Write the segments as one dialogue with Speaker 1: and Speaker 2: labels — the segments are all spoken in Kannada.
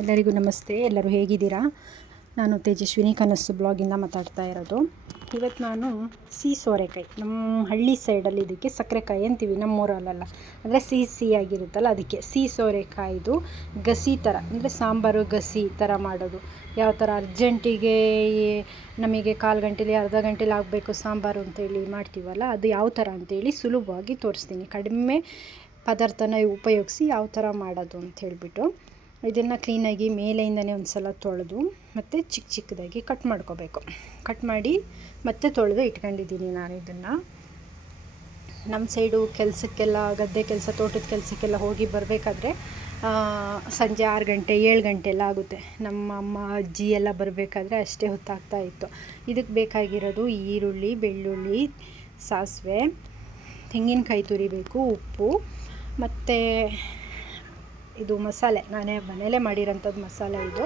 Speaker 1: ಎಲ್ಲರಿಗೂ ನಮಸ್ತೆ. ಎಲ್ಲರೂ ಹೇಗಿದ್ದೀರಾ? ನಾನು ತೇಜಸ್ವಿನಿ. ಕನಸು ಬ್ಲಾಗಿಂದ ಮಾತಾಡ್ತಾ ಇರೋದು. ಇವತ್ತು ನಾನು ಸಿಹಿ ಸೋರೆಕಾಯಿ ನಮ್ಮ ಹಳ್ಳಿ ಸೈಡಲ್ಲಿ ಇದಕ್ಕೆ ಸಕ್ಕರೆಕಾಯಿ ಅಂತೀವಿ, ನಮ್ಮೂರಲ್ಲೆಲ್ಲ. ಅಂದರೆ ಸಿಹಿ ಆಗಿರುತ್ತಲ್ಲ ಅದಕ್ಕೆ. ಸಿಹಿ ಸೋರೆಕಾಯಿದು ಗಸಿ ಥರ, ಅಂದರೆ ಸಾಂಬಾರು ಗಸಿ ಥರ ಮಾಡೋದು. ಯಾವ ಥರ ಅರ್ಜೆಂಟಿಗೆ ನಮಗೆ ಕಾಲು ಗಂಟೆಲಿ, ಅರ್ಧ ಗಂಟೆಲಿ ಆಗಬೇಕು ಸಾಂಬಾರು ಅಂತೇಳಿ ಮಾಡ್ತೀವಲ್ಲ, ಅದು ಯಾವ ಥರ ಅಂತೇಳಿ ಸುಲಭವಾಗಿ ತೋರಿಸ್ತೀನಿ. ಕಡಿಮೆ ಪದಾರ್ಥನ ಉಪಯೋಗಿಸಿ ಯಾವ ಥರ ಮಾಡೋದು ಅಂತ ಹೇಳಿಬಿಟ್ಟು. ಇದನ್ನು ಕ್ಲೀನಾಗಿ ಮೇಲೆಯಿಂದನೇ ಒಂದು ಸಲ ತೊಳೆದು ಮತ್ತು ಚಿಕ್ಕ ಚಿಕ್ಕದಾಗಿ ಕಟ್ ಮಾಡ್ಕೋಬೇಕು. ಕಟ್ ಮಾಡಿ ಮತ್ತೆ ತೊಳೆದು ಇಟ್ಕೊಂಡಿದ್ದೀನಿ ನಾನು ಇದನ್ನು. ನಮ್ಮ ಸೈಡು ಕೆಲಸಕ್ಕೆಲ್ಲ, ಗದ್ದೆ ಕೆಲಸ, ತೋಟದ ಕೆಲಸಕ್ಕೆಲ್ಲ ಹೋಗಿ ಬರಬೇಕಾದ್ರೆ ಸಂಜೆ ಆರು ಗಂಟೆ, ಏಳು ಗಂಟೆ ಎಲ್ಲ ಆಗುತ್ತೆ. ನಮ್ಮ ಅಮ್ಮ, ಅಜ್ಜಿ ಎಲ್ಲ ಬರಬೇಕಾದ್ರೆ ಅಷ್ಟೇ ಹೊತ್ತಾಗ್ತಾ ಇತ್ತು. ಇದಕ್ಕೆ ಬೇಕಾಗಿರೋದು ಈರುಳ್ಳಿ, ಬೆಳ್ಳುಳ್ಳಿ, ಸಾಸಿವೆ, ತೆಂಗಿನಕಾಯಿ ತುರಿಬೇಕು, ಉಪ್ಪು, ಮತ್ತು ಇದು ಮಸಾಲೆ. ನಾನೇ ಮನೇಲೇ ಮಾಡಿರೋಂಥದ್ದು ಮಸಾಲೆ ಇದು.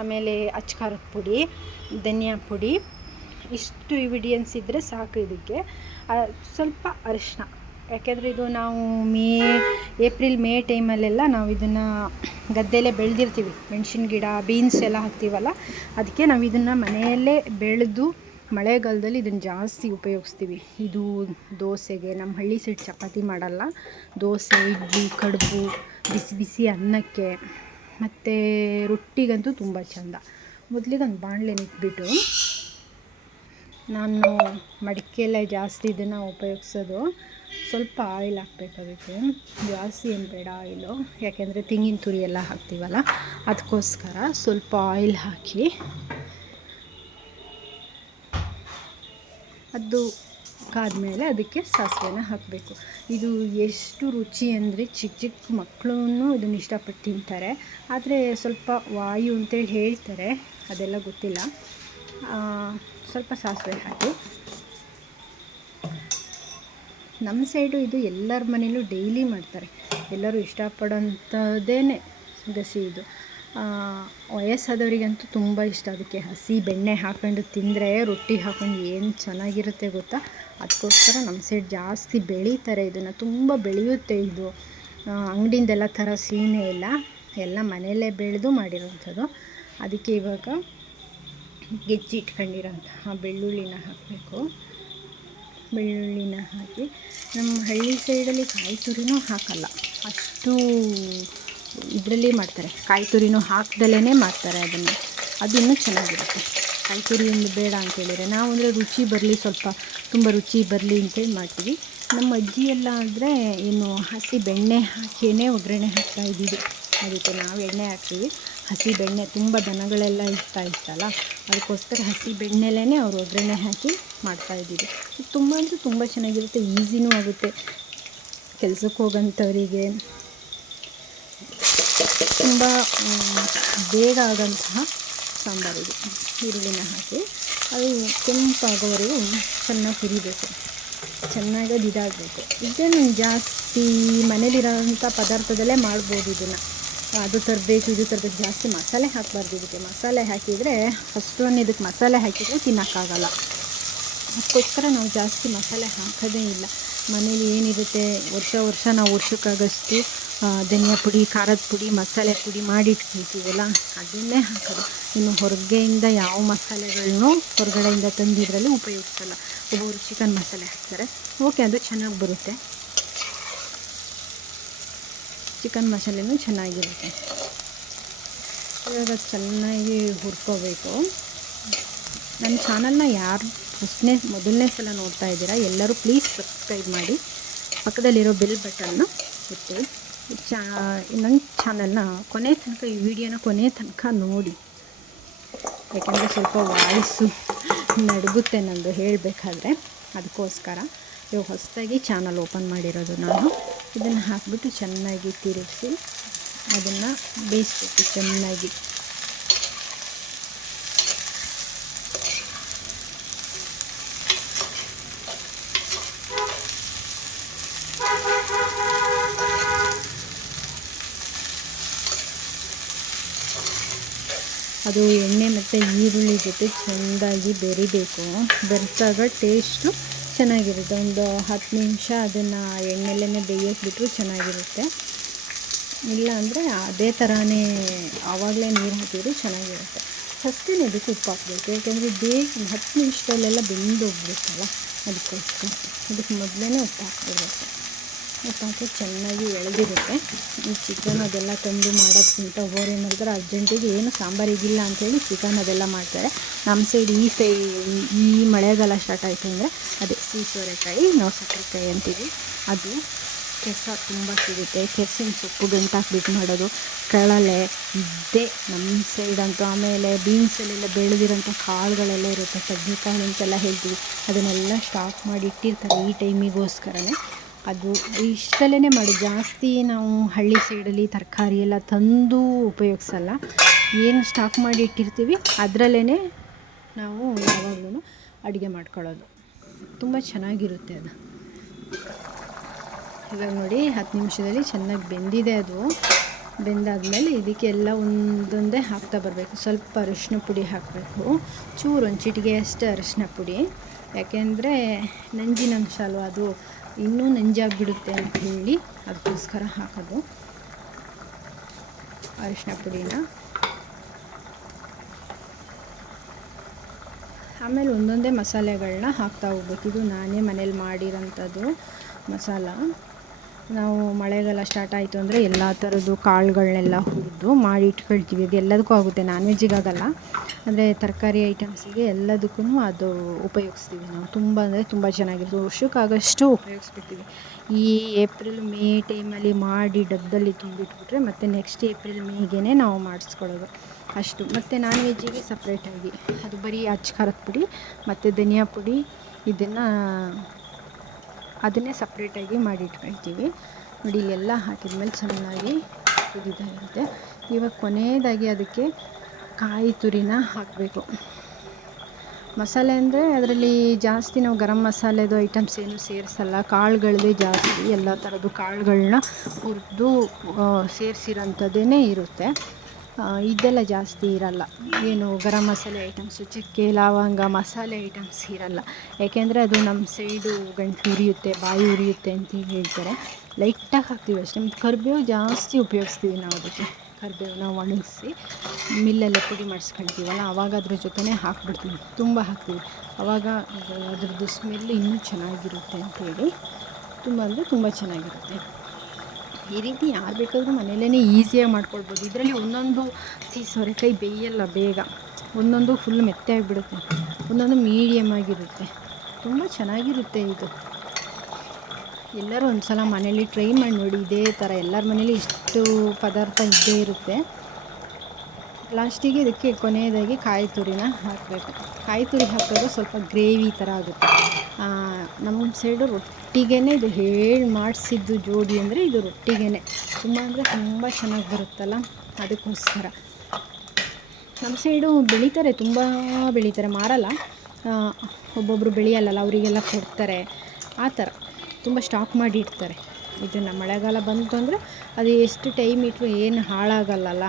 Speaker 1: ಆಮೇಲೆ ಅಚ್ಕಾರದ ಪುಡಿ, ಧನಿಯಾ ಪುಡಿ. ಇಷ್ಟು ಇವಿಡಿಯನ್ಸ್ ಇದ್ದರೆ ಸಾಕು ಇದಕ್ಕೆ. ಸ್ವಲ್ಪ ಅರಿಶಿನ ಯಾಕೆಂದರೆ ಇದು ನಾವು ಮೇ, ಏಪ್ರಿಲ್, ಮೇ ಟೈಮಲ್ಲೆಲ್ಲ ನಾವು ಇದನ್ನು ಗದ್ದೆಯಲ್ಲೇ ಬೆಳೆದಿರ್ತೀವಿ. ಮೆಣಸಿನ ಗಿಡ ಬೀನ್ಸ್ ಎಲ್ಲ ಹಾಕ್ತೀವಲ್ಲ, ಅದಕ್ಕೆ ನಾವು ಇದನ್ನು ಮನೆಯಲ್ಲೇ ಬೆಳೆದು ಮಳೆಗಾಲದಲ್ಲಿ ಇದನ್ನು ಜಾಸ್ತಿ ಉಪಯೋಗಿಸ್ತೀವಿ. ಇದು ದೋಸೆಗೆ, ನಮ್ಮ ಹಳ್ಳಿ ಸೈಡ್ ಚಪಾತಿ ಮಾಡಲ್ಲ. ದೋಸೆ, ಇಡ್ಲಿ, ಕಡುಬು, ಬಿಸಿ ಬಿಸಿ ಅನ್ನಕ್ಕೆ. ಮತ್ತು ರೊಟ್ಟಿಗಂತೂ ತುಂಬ ಚೆಂದ. ಮೊದಲಿಗೆ ಒಂದು ಬಾಣಲೆ ಇಟ್ಬಿಟ್ಟು ನಾನು ಮಡಿಕೆಯಲ್ಲೇ ಜಾಸ್ತಿ ಇದನ್ನು ಉಪಯೋಗಿಸೋದು. ಸ್ವಲ್ಪ ಆಯಿಲ್ ಹಾಕ್ಬೇಕು ಅದಕ್ಕೆ ಜಾಸ್ತಿ ಏನು ಬೇಡ ಆಯಿಲು ಯಾಕೆಂದರೆ ತೆಂಗಿನ ತುರಿ ಎಲ್ಲ ಹಾಕ್ತೀವಲ್ಲ, ಅದಕ್ಕೋಸ್ಕರ ಸ್ವಲ್ಪ ಆಯಿಲ್ ಹಾಕಿ ಅದು ಕಾದ್ಮೇಲೆ ಅದಕ್ಕೆ ಸಾಸಿವೆನ ಹಾಕಬೇಕು. ಇದು ಎಷ್ಟು ರುಚಿ ಅಂದರೆ ಚಿಕ್ಕ ಚಿಕ್ಕ ಮಕ್ಕಳೂ ಇದನ್ನು ಇಷ್ಟಪಟ್ಟು ತಿಂತಾರೆ. ಆದರೆ ಸ್ವಲ್ಪ ವಾಯು ಅಂತೇಳಿ ಹೇಳ್ತಾರೆ, ಅದೆಲ್ಲ ಗೊತ್ತಿಲ್ಲ. ಸ್ವಲ್ಪ ಸಾಸಿವೆ ಹಾಕಿ. ನಮ್ಮ ಸೈಡು ಇದು ಎಲ್ಲರ ಮನೇಲೂ ಡೈಲಿ ಮಾಡ್ತಾರೆ. ಎಲ್ಲರೂ ಇಷ್ಟಪಡೋಂಥದ್ದೇ ಗಸಿ ಇದು. ವಯಸ್ಸಾದವರಿಗಂತೂ ತುಂಬ ಇಷ್ಟ ಅದಕ್ಕೆ ಹಸಿ ಬೆಣ್ಣೆ ಹಾಕ್ಕೊಂಡು ತಿಂದರೆ ರೊಟ್ಟಿ ಹಾಕೊಂಡು ಏನು ಚೆನ್ನಾಗಿರುತ್ತೆ ಗೊತ್ತಾ? ಅದಕ್ಕೋಸ್ಕರ ನಮ್ಮ ಸೈಡ್ ಜಾಸ್ತಿ ಬೆಳೀತಾರೆ ಇದನ್ನು, ತುಂಬ ಬೆಳೆಯುತ್ತೆ ಇದು. ಅಂಗಡಿಯಿಂದೆಲ್ಲ ಥರ ಸೀನೆ ಇಲ್ಲ, ಎಲ್ಲ ಮನೆಯಲ್ಲೇ ಬೆಳೆದು ಮಾಡಿರೋಂಥದ್ದು. ಅದಕ್ಕೆ ಇವಾಗ ಗೆಜ್ಜಿ ಇಟ್ಕೊಂಡಿರೋಂತಹ ಬೆಳ್ಳುಳ್ಳಿನ ಹಾಕಬೇಕು. ಬೆಳ್ಳುಳ್ಳಿನ ಹಾಕಿ ನಮ್ಮ ಹಳ್ಳಿ ಸೈಡಲ್ಲಿ ಕಾಯಿ ತುರಿನೂ ಹಾಕಲ್ಲ, ಅಷ್ಟು ಇದರಲ್ಲಿ ಮಾಡ್ತಾರೆ. ಕಾಯಿ ತುರಿನೂ ಹಾಕ್ದಲೇ ಮಾಡ್ತಾರೆ ಅದನ್ನು. ಅದು ಇನ್ನೂ ಚೆನ್ನಾಗಿರುತ್ತೆ. ಕಾಯಿ ತುರಿ ಒಂದು ಬೇಡ ಅಂತೇಳಿದರೆ ನಾವು ಅಂದರೆ ರುಚಿ ಬರಲಿ ಸ್ವಲ್ಪ, ತುಂಬ ರುಚಿ ಬರಲಿ ಅಂತೇಳಿ ಮಾಡ್ತೀವಿ? ನಮ್ಮ ಅಜ್ಜಿ ಎಲ್ಲ ಆದರೆ ಏನು ಹಸಿ ಬೆಣ್ಣೆ ಹಾಕಿಯೇ ಒಗ್ಗರಣೆ ಹಾಕ್ತಾ ಇದ್ದೀವಿ ಅದಕ್ಕೆ ನಾವು ಎಣ್ಣೆ ಹಾಕ್ತೀವಿ. ಹಸಿ ಬೆಣ್ಣೆ ತುಂಬ ದನಗಳೆಲ್ಲ ಇರ್ತಾ ಇತ್ತಲ್ಲ, ಅದಕ್ಕೋಸ್ಕರ ಹಸಿ ಬೆಣ್ಣೆಲೇ ಅವರು ಒಗ್ಗರಣೆ ಹಾಕಿ ಮಾಡ್ತಾ ಇದ್ದೀವಿ ತುಂಬ ಅಂದರೆ ತುಂಬ ಚೆನ್ನಾಗಿರುತ್ತೆ, ಈಸಿನೂ ಆಗುತ್ತೆ. ಕೆಲಸಕ್ಕೆ ಹೋಗೋಂಥವರಿಗೆ ತುಂಬ ಬೇಗ ಆಗೋಂತಹ ಇದು. ಈರುಳ್ಳಿನ ಹಾಕಿ. ಅದು ಕೆಂಪಾಗೋವರೆಗೂ ಚೆನ್ನಾಗಿ ಹುರಿಬೇಕು. ಚೆನ್ನಾಗಿ ಅದು ಇದಾಗಬೇಕು. ಇದನ್ನು ಜಾಸ್ತಿ ಮನೇಲಿರೋಂಥ ಪದಾರ್ಥದಲ್ಲೇ ಮಾಡ್ಬೋದು ಇದನ್ನು. ಅದು ತರಬೇಕು, ಇದು ತರಬೇಕು, ಜಾಸ್ತಿ ಮಸಾಲೆ ಹಾಕಬಾರ್ದು ಇದಕ್ಕೆ. ಮಸಾಲೆ ಹಾಕಿದರೆ ಫಸ್ಟ್ ಒನ್ ಇದಕ್ಕೆ ಮಸಾಲೆ ಹಾಕಿದರೆ ತಿನ್ನೋಕ್ಕಾಗಲ್ಲ. ಅದಕ್ಕೋಸ್ಕರ ನಾವು ಜಾಸ್ತಿ ಮಸಾಲೆ ಹಾಕೋದೇ ಇಲ್ಲ. ಮನೇಲಿ ಏನಿರುತ್ತೆ, ವರ್ಷ ವರ್ಷ ನಾವು ವರ್ಷಕ್ಕಾಗಷ್ಟು ಧನಿಯಾ ಪುಡಿ, ಖಾರದ ಪುಡಿ, ಮಸಾಲೆ ಪುಡಿ ಮಾಡಿ ಇಟ್ಕೊಳ್ತೀವಲ್ಲ ಅದನ್ನೇ ಹಾಕೋದು. ಇನ್ನು ಹೊರಗೆಯಿಂದ ಯಾವ ಮಸಾಲೆಗಳನ್ನೂ ಹೊರಗಡೆಯಿಂದ ತಂದಿದ್ರಲ್ಲಿ ಉಪಯೋಗಿಸಲ್ಲ. ಒಬ್ಬೊಬ್ಬರು ಚಿಕನ್ ಮಸಾಲೆ ಹಾಕ್ತಾರೆ. ಓಕೆ ಅದು ಚೆನ್ನಾಗಿ ಬರುತ್ತೆ. ಚಿಕನ್ ಮಸಾಲೆನೂ ಚೆನ್ನಾಗಿರುತ್ತೆ. ಇವಾಗ ಚೆನ್ನಾಗಿ ಹುರ್ಕೋಬೇಕು. ನನ್ನ ಚಾನಲ್ನ ಯಾರು ಫಸ್ಟ್ನೇ, ಮೊದಲನೇ ಸಲ ನೋಡ್ತಾ ಇದ್ದೀರಾ ಎಲ್ಲರೂ ಪ್ಲೀಸ್ ಸಬ್ಸ್ಕ್ರೈಬ್ ಮಾಡಿ. ಪಕ್ಕದಲ್ಲಿರೋ ಬೆಲ್ ಬಟನ್ನ ಒತ್ತಿ. ಚಾ ನನ್ನ ಚಾನಲ್ನ ಕೊನೆ ತನಕ, ಈ ವಿಡಿಯೋನ ಕೊನೆ ತನಕ ನೋಡಿ. ಯಾಕೆಂದರೆ ಸ್ವಲ್ಪ ವಾಯ್ಸು ನಡುಗುತ್ತೆ ನಂದು ಹೇಳಬೇಕಾದ್ರೆ. ಅದಕ್ಕೋಸ್ಕರ ಇವಾಗ ಹೊಸದಾಗಿ ಚಾನಲ್ ಓಪನ್ ಮಾಡಿರೋದು ನಾನು. ಇದನ್ನು ಹಾಕಿಬಿಟ್ಟು ಚೆನ್ನಾಗಿ ತಿರುಗಿಸಿ, ಅದನ್ನು ಬೇಯಿಸ್ಬೇಕು ಚೆನ್ನಾಗಿ. ಅದು ಎಣ್ಣೆ ಮತ್ತು ಈರುಳ್ಳಿ ಜೊತೆ ಚೆಂದಾಗಿ ಬೆರಿಬೇಕು. ಬೆರೆಸಾಗ ಟೇಸ್ಟು ಚೆನ್ನಾಗಿರುತ್ತೆ. ಒಂದು ಹತ್ತು ನಿಮಿಷ ಅದನ್ನು ಎಣ್ಣೆಲೇ ಬೇಯಿಸ್ಬಿಟ್ಟು ಚೆನ್ನಾಗಿರುತ್ತೆ. ಇಲ್ಲ ಅಂದರೆ ಅದೇ ಥರನೇ ಆವಾಗಲೇ ನೀರು ಹಾಕಿದ್ರು ಚೆನ್ನಾಗಿರುತ್ತೆ. ಫಸ್ಟೇ ಅದಕ್ಕೆ ಉಪ್ಪು ಹಾಕಬೇಕು? ಯಾಕೆಂದರೆ ಬೇಗ ಹತ್ತು ನಿಮಿಷದಲ್ಲೆಲ್ಲ ಬೆಂದು ಹೋಗ್ಬೇಕಲ್ಲ ಅದಕ್ಕೋಸ್ಕರ. ಅದಕ್ಕೆ ಮೊದಲೇ ಉಪ್ಪು ಹಾಕ್ಬಿಡ್ಬೇಕು ಹಾಕಿ ಚೆನ್ನಾಗಿ ಎಳೆದಿರುತ್ತೆ. ಈ ಚಿಕನ್ ಅದೆಲ್ಲ ತಂದು ಮಾಡೋಕ್ಕಿಂತ ಒಬ್ಬರು ಏನು ಮಾಡ್ತಾರೆ, ಅರ್ಜೆಂಟಿಗೆ ಏನು ಸಾಂಬಾರಿಗಿಲ್ಲ ಅಂಥೇಳಿ ಚಿಕನ್ ಅದೆಲ್ಲ ಮಾಡ್ತಾರೆ. ನಮ್ಮ ಸೈಡ್ ಈ ಸೈ, ಈ ಮಳೆಗಾಲ ಸ್ಟಾರ್ಟ್ ಆಯಿತು ಅಂದರೆ ಅದೇ ಸಿಹಿ ಸೋರೆಕಾಯಿ ನಾವು ಸಕ್ಕರೆಕಾಯಿ ಅಂತೀವಿ. ಅದು ಕೆಸ ತುಂಬ ಸಿಗುತ್ತೆ. ಕೆಸಿನ ಸೊಪ್ಪು ಗಂಟಾಕ್ಬಿಟ್ಟು ಮಾಡೋದು. ಕಳಲೆ ಇದ್ದೇ ನಮ್ಮ ಸೈಡ್ ಅಂತೂ ಆಮೇಲೆ ಬೀನ್ಸಲ್ಲೆಲ್ಲ ಬೆಳೆದಿರೋಂಥ ಕಾಳುಗಳೆಲ್ಲ ಇರುತ್ತೆ. ಕಡ್ಲೆಕಾಳು ಅಂತೆಲ್ಲ ಹೇಳ್ತೀವಿ. ಅದನ್ನೆಲ್ಲ ಸ್ಟಾಕ್ ಮಾಡಿ ಇಟ್ಟಿರ್ತಾರೆ ಈ ಟೈಮಿಗೋಸ್ಕರನೇ ಅದು ಇಷ್ಟರಲ್ಲೇ ಮಾಡಿ ಜಾಸ್ತಿ ನಾವು ಹಳ್ಳಿ ಸೈಡಲ್ಲಿ ತರಕಾರಿ ಎಲ್ಲ ತಂದು ಉಪಯೋಗಿಸಲ್ಲ. ಏನು ಸ್ಟಾಕ್ ಮಾಡಿ ಇಟ್ಟಿರ್ತೀವಿ ಅದರಲ್ಲೇ ನಾವು ಯಾವಾಗಲೂ ಅಡುಗೆ ಮಾಡ್ಕೊಳ್ಳೋದು. ತುಂಬ ಚೆನ್ನಾಗಿರುತ್ತೆ ಅದು. ಇವಾಗ ನೋಡಿ, ಹತ್ತು ನಿಮಿಷದಲ್ಲಿ ಚೆನ್ನಾಗಿ ಬೆಂದಿದೆ ಅದು. ಬೆಂದಾದಮೇಲೆ ಇದಕ್ಕೆಲ್ಲ ಒಂದೊಂದೇ ಹಾಕ್ತಾ ಬರಬೇಕು. ಸ್ವಲ್ಪ ಅರಿಶಿನ ಪುಡಿ ಹಾಕಬೇಕು. ಚೂರು ಒಂದು ಚಿಟಿಗೆ ಅಷ್ಟೇ ಅರಿಶಿನ ಪುಡಿ. ಯಾಕೆಂದರೆ ನಂಜಿನಂಶ ಅಲ್ವಾ ಅದು? ಇನ್ನೂ ನಂಜಾಗಿಬಿಡುತ್ತೆ ಅಂತ ಹೇಳಿ ಅದಕ್ಕೋಸ್ಕರ ಹಾಕೋದು. ಅರಿಶಿನ ಪುಡಿನ. ಆಮೇಲೆ ಒಂದೊಂದೇ ಮಸಾಲೆಗಳನ್ನ ಹಾಕ್ತಾ ಹೋಗ್ಬೇಕು. ಇದು ನಾನೇ ಮನೇಲಿ ಮಾಡಿರೋಂಥದ್ದು ಮಸಾಲ. ನಾವು ಮಳೆಗಾಲ ಸ್ಟಾರ್ಟ್ ಆಯಿತು ಅಂದರೆ ಎಲ್ಲ ಥರದ್ದು ಕಾಳುಗಳನ್ನೆಲ್ಲ ಹುರಿದು ಮಾಡಿ ಇಟ್ಕೊಳ್ತೀವಿ. ಅದು ಎಲ್ಲದಕ್ಕೂ ಆಗುತ್ತೆ ನಾನ್ ವೆಜ್ಜಿಗಾಗಲ್ಲ ಅಂದರೆ ತರಕಾರಿ ಐಟಮ್ಸಿಗೆ ಎಲ್ಲದಕ್ಕೂ ಅದು ಉಪಯೋಗಿಸ್ತೀವಿ ನಾವು. ತುಂಬ ಅಂದರೆ ತುಂಬ ಚೆನ್ನಾಗಿರುತ್ತೆ ವರ್ಷಕ್ಕಾಗಷ್ಟು ಉಪಯೋಗಿಸ್ಬಿಡ್ತೀವಿ. ಈ ಏಪ್ರಿಲ್ ಮೇ ಟೈಮಲ್ಲಿ ಮಾಡಿ ಡಬ್ಬದಲ್ಲಿ ತುಂಬಿಟ್ಬಿಟ್ರೆ ಮತ್ತು ನೆಕ್ಸ್ಟ್ ಏಪ್ರಿಲ್ ಮೇಗೇ ನಾವು ಮಾಡಿಸ್ಕೊಳ್ಳೋದು. ಅಷ್ಟು. ಮತ್ತು ನಾನ್ ವೆಜ್ಜಿಗೆ ಸಪ್ರೇಟಾಗಿ ಅದು ಬರೀ ಅಚ್ಚ ಖಾರದ ಪುಡಿ, ಮತ್ತು ಧನಿಯಾ ಪುಡಿ, ಇದನ್ನು ಅದನ್ನೇ ಸಪ್ರೇಟಾಗಿ ಮಾಡಿ ಇಟ್ಕೊಳ್ತೀವಿ ನೋಡಿ ಎಲ್ಲ ಹಾಕಿದ್ಮೇಲೆ ಚೆನ್ನಾಗಿ ಕುದೀತಾ ಇರುತ್ತೆ ಇವಾಗ ಕೊನೆಯದಾಗಿ ಅದಕ್ಕೆ ಕಾಯಿ ತುರಿನ ಹಾಕಬೇಕು. ಮಸಾಲೆ ಅಂದರೆ ಅದರಲ್ಲಿ ಜಾಸ್ತಿ ನಾವು ಗರಂ ಮಸಾಲೆದು ಐಟಮ್ಸ್ ಏನು ಸೇರಿಸಲ್ಲ. ಕಾಳುಗಳದೇ ಜಾಸ್ತಿ, ಎಲ್ಲ ಥರದ್ದು ಕಾಳುಗಳನ್ನ ಹುರಿದು ಸೇರಿಸಿರೋಂಥದ್ದೇ ಇರುತ್ತೆ. ಇದೆಲ್ಲ ಜಾಸ್ತಿ ಇರಲ್ಲ. ಏನು ಗರಂ ಮಸಾಲೆ ಐಟಮ್ಸು ಚಕ್ಕೆ, ಲವಂಗ, ಮಸಾಲೆ ಐಟಮ್ಸ್ ಇರಲ್ಲ. ಯಾಕೆಂದರೆ ಅದು ನಮ್ಮ ಸೈಡು ಗಂಟು ಉರಿಯುತ್ತೆ, ಬಾಯಿ ಉರಿಯುತ್ತೆ ಅಂತ ಹೇಳ್ತಾರೆ. ಲೈಟಾಗಿ ಹಾಕ್ತೀವಿ ಅಷ್ಟೇ. ಮತ್ತು ಕರಿಬೇವು ಜಾಸ್ತಿ ಉಪಯೋಗಿಸ್ತೀವಿ ನಾವು ಅದಕ್ಕೆ. ಕರಿಬೇವನ್ನ ಒಣಗಿಸಿ ಮಿಲ್ಲಲ್ಲೇ ಪುಡಿ ಮಾಡಿಸ್ಕೊಳ್ತೀವಲ್ಲ ಆವಾಗ ಅದ್ರ ಜೊತೆನೇ ಹಾಕ್ಬಿಡ್ತೀವಿ. ತುಂಬ ಹಾಕ್ತೀವಿ. ಆವಾಗ ಅದ್ರದ್ದು ಸ್ಮೆಲ್ ಇನ್ನೂ ಚೆನ್ನಾಗಿರುತ್ತೆ ಅಂತೇಳಿ ತುಂಬ ಅಂದರೆ ತುಂಬ ಚೆನ್ನಾಗಿರುತ್ತೆ. ಈ ರೀತಿ ಯಾರು ಬೇಕಾದರೂ ಮನೇಲೇ ಈಸಿಯಾಗಿ ಮಾಡ್ಕೊಳ್ಬೋದು. ಇದರಲ್ಲಿ ಒಂದೊಂದು ಸಿ ಸೊರೆಕಾಯಿ ಬೇಯಲ್ಲ ಬೇಗ. ಒಂದೊಂದು ಫುಲ್ ಮೆತ್ತೆ ಆಗಿಬಿಡುತ್ತೆ. ಒಂದೊಂದು ಮೀಡಿಯಮ್ ಆಗಿರುತ್ತೆ. ತುಂಬ ಚೆನ್ನಾಗಿರುತ್ತೆ ಇದು. ಎಲ್ಲರೂ ಒಂದು ಸಲ ಮನೇಲಿ ಟ್ರೈ ಮಾಡಿ ನೋಡಿ. ಇದೇ ಥರ ಎಲ್ಲರ ಮನೇಲಿ ಇಷ್ಟು ಪದಾರ್ಥ ಇದ್ದೇ ಇರುತ್ತೆ. ಲಾಸ್ಟಿಗೆ ಇದಕ್ಕೆ ಕೊನೆಯದಾಗಿ ಕಾಯಿ ತುರಿನ ಹಾಕಬೇಕು. ಕಾಯಿ ತುರಿ ಹಾಕಿದ್ರೆ ಸ್ವಲ್ಪ ಗ್ರೇವಿ ಥರ ಆಗುತ್ತೆ. ನಮ್ಮ ಸೈಡು ರೊಟ್ಟಿಗೆ ಇದು ಹೇಳಿ ಮಾಡಿಸಿದ್ದು ಜೋಡಿ ಅಂದರೆ ಇದು ರೊಟ್ಟಿಗೆ ತುಂಬ ಅಂದರೆ ತುಂಬ ಚೆನ್ನಾಗಿ ಬರುತ್ತಲ್ಲ, ಅದಕ್ಕೋಸ್ಕರ. ನಮ್ಮ ಸೈಡು ಬೆಳೀತಾರೆ, ತುಂಬ ಬೆಳೀತಾರೆ, ಮಾರಲ್ಲ. ಒಬ್ಬೊಬ್ಬರು ಬೆಳೆಯಲ್ಲಲ್ಲ, ಅವರಿಗೆಲ್ಲ ಕೊಡ್ತಾರೆ. ಆ ಥರ. ತುಂಬ ಸ್ಟಾಕ್ ಮಾಡಿ ಇಡ್ತಾರೆ. ಇದನ್ನು ಮಳೆಗಾಲ ಬಂತು ಅಂದರೆ ಅದು ಎಷ್ಟು ಟೈಮ್ ಇಟ್ಟರು ಏನು ಹಾಳಾಗಲ್ಲಲ್ಲ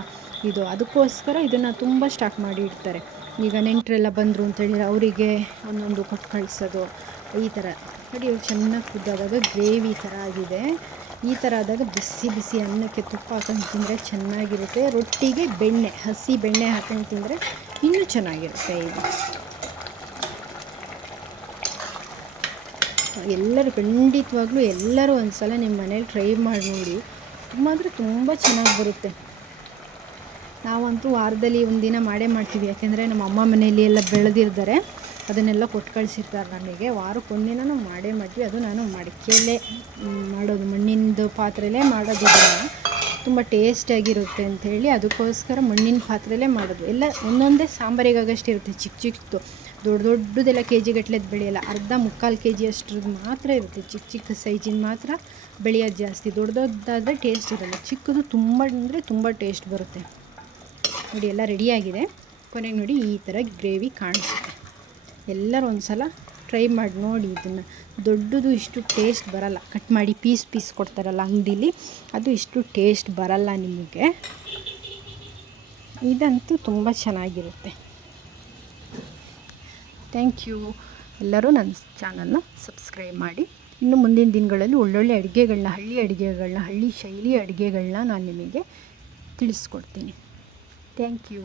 Speaker 1: ಇದು. ಅದಕ್ಕೋಸ್ಕರ ಇದನ್ನು ತುಂಬ ಸ್ಟಾಕ್ ಮಾಡಿ ಇಡ್ತಾರೆ. ಈಗ ನೆಂಟರೆಲ್ಲ ಬಂದರು ಅಂತೇಳಿದ್ರೆ ಅವರಿಗೆ ಒಂದೊಂದು ಕೊಟ್ಟು ಕಳಿಸೋದು. ಈ ಥರ. ನೋಡಿ, ಇವಾಗ ಚೆನ್ನಾಗಿ ಕುದ್ದಾದಾಗ ಗ್ರೇವಿ ಥರ ಆಗಿದೆ. ಈ ಥರ ಆದಾಗ ಬಿಸಿ ಬಿಸಿ ಅನ್ನಕ್ಕೆ ತುಪ್ಪ ಹಾಕೊಂಡು ತಿಂದರೆ ಚೆನ್ನಾಗಿರುತ್ತೆ. ರೊಟ್ಟಿಗೆ ಬೆಣ್ಣೆ, ಹಸಿ ಬೆಣ್ಣೆ ಹಾಕೊಂಡು ತಿಂದರೆ ಇನ್ನೂ ಚೆನ್ನಾಗಿರುತ್ತೆ ಇದು. ಎಲ್ಲರೂ ಖಂಡಿತವಾಗ್ಲೂ ಎಲ್ಲರೂ ಒಂದು ಸಲ ನಿಮ್ಮ ಮನೇಲಿ ಟ್ರೈ ಮಾಡಿ ನೋಡಿ. ತುಂಬ ಅಂದರೆ ತುಂಬ ಚೆನ್ನಾಗಿ ಬರುತ್ತೆ. ನಾವಂತೂ ವಾರದಲ್ಲಿ ಒಂದು ದಿನ ಮಾಡೇ ಮಾಡ್ತೀವಿ. ಯಾಕೆಂದರೆ ನಮ್ಮ ಅಮ್ಮ ಮನೆಯಲ್ಲಿ ಎಲ್ಲ ಬೆಳೆದಿರ್ತಾರೆ. ಅದನ್ನೆಲ್ಲ ಕೊಟ್ಟು ಕಳಿಸಿರ್ತಾರೆ ನಮಗೆ. ವಾರಕ್ಕೆ ಒಂದಿನ ನಾವು ಮಾಡೇ ಮಾಡ್ತೀವಿ ಅದು ನಾನು ಮಡಿಕೆಯಲ್ಲೇ ಮಾಡೋದು. ಮಣ್ಣಿನದು ಪಾತ್ರೆಯಲ್ಲೇ ಮಾಡೋದು ತುಂಬ ಟೇಸ್ಟಾಗಿರುತ್ತೆ ಅಂಥೇಳಿ ಅದಕ್ಕೋಸ್ಕರ ಮಣ್ಣಿನ ಪಾತ್ರೆಯಲ್ಲೇ ಮಾಡೋದು. ಎಲ್ಲ ಒಂದೊಂದೇ ಸಾಂಬಾರಿಗಾಗಷ್ಟು ಇರುತ್ತೆ. ಚಿಕ್ಕ ಚಿಕ್ಕದು ದೊಡ್ಡ ದೊಡ್ಡದೆಲ್ಲ ಕೆ ಜಿಗಟ್ಲೆದು ಬೆಳೆಯಲ್ಲ, ಅರ್ಧ ಮುಕ್ಕಾಲು ಕೆ ಜಿ ಅಷ್ಟ್ರದ್ದು ಮಾತ್ರ ಇರುತ್ತೆ. ಚಿಕ್ಕ ಚಿಕ್ಕ ಸೈಜಿನ ಮಾತ್ರ ಬೆಳೆಯೋದು ಜಾಸ್ತಿ. ದೊಡ್ಡ ದೊಡ್ಡದಾದರೆ ಟೇಸ್ಟ್ ಇರಲ್ಲ. ಚಿಕ್ಕದು ತುಂಬ ಅಂದರೆ ತುಂಬ ಟೇಸ್ಟ್ ಬರುತ್ತೆ. ನೋಡಿ, ಎಲ್ಲ ರೆಡಿಯಾಗಿದೆ ಕೊನೆಗೆ ನೋಡಿ ಈ ಥರ ಗ್ರೇವಿ ಕಾಣಿಸುತ್ತೆ. ಎಲ್ಲರೂ ಒಂದು ಸಲ ಟ್ರೈ ಮಾಡಿ ನೋಡಿ ಇದನ್ನು. ದೊಡ್ಡದು ಇಷ್ಟು ಟೇಸ್ಟ್ ಬರಲ್ಲ. ಕಟ್ ಮಾಡಿ ಪೀಸ್ ಪೀಸ್ ಕೊಡ್ತಾರಲ್ಲ ಅಂಗಡೀಲಿ. ಅದು ಇಷ್ಟು ಟೇಸ್ಟ್ ಬರಲ್ಲ ನಿಮಗೆ. ಇದಂತೂ ತುಂಬ ಚೆನ್ನಾಗಿರುತ್ತೆ. ಥ್ಯಾಂಕ್ ಯು ಎಲ್ಲರೂ ನನ್ನ ಚಾನಲ್ನ ಸಬ್ಸ್ಕ್ರೈಬ್ ಮಾಡಿ. ಇನ್ನು ಮುಂದಿನ ದಿನಗಳಲ್ಲಿ ಒಳ್ಳೊಳ್ಳೆ ಅಡುಗೆಗಳನ್ನ ಹಳ್ಳಿ ಅಡುಗೆಗಳನ್ನ ಹಳ್ಳಿ ಶೈಲಿ ಅಡುಗೆಗಳನ್ನ ನಾನು ನಿಮಗೆ ತಿಳಿಸ್ಕೊಡ್ತೀನಿ. Thank you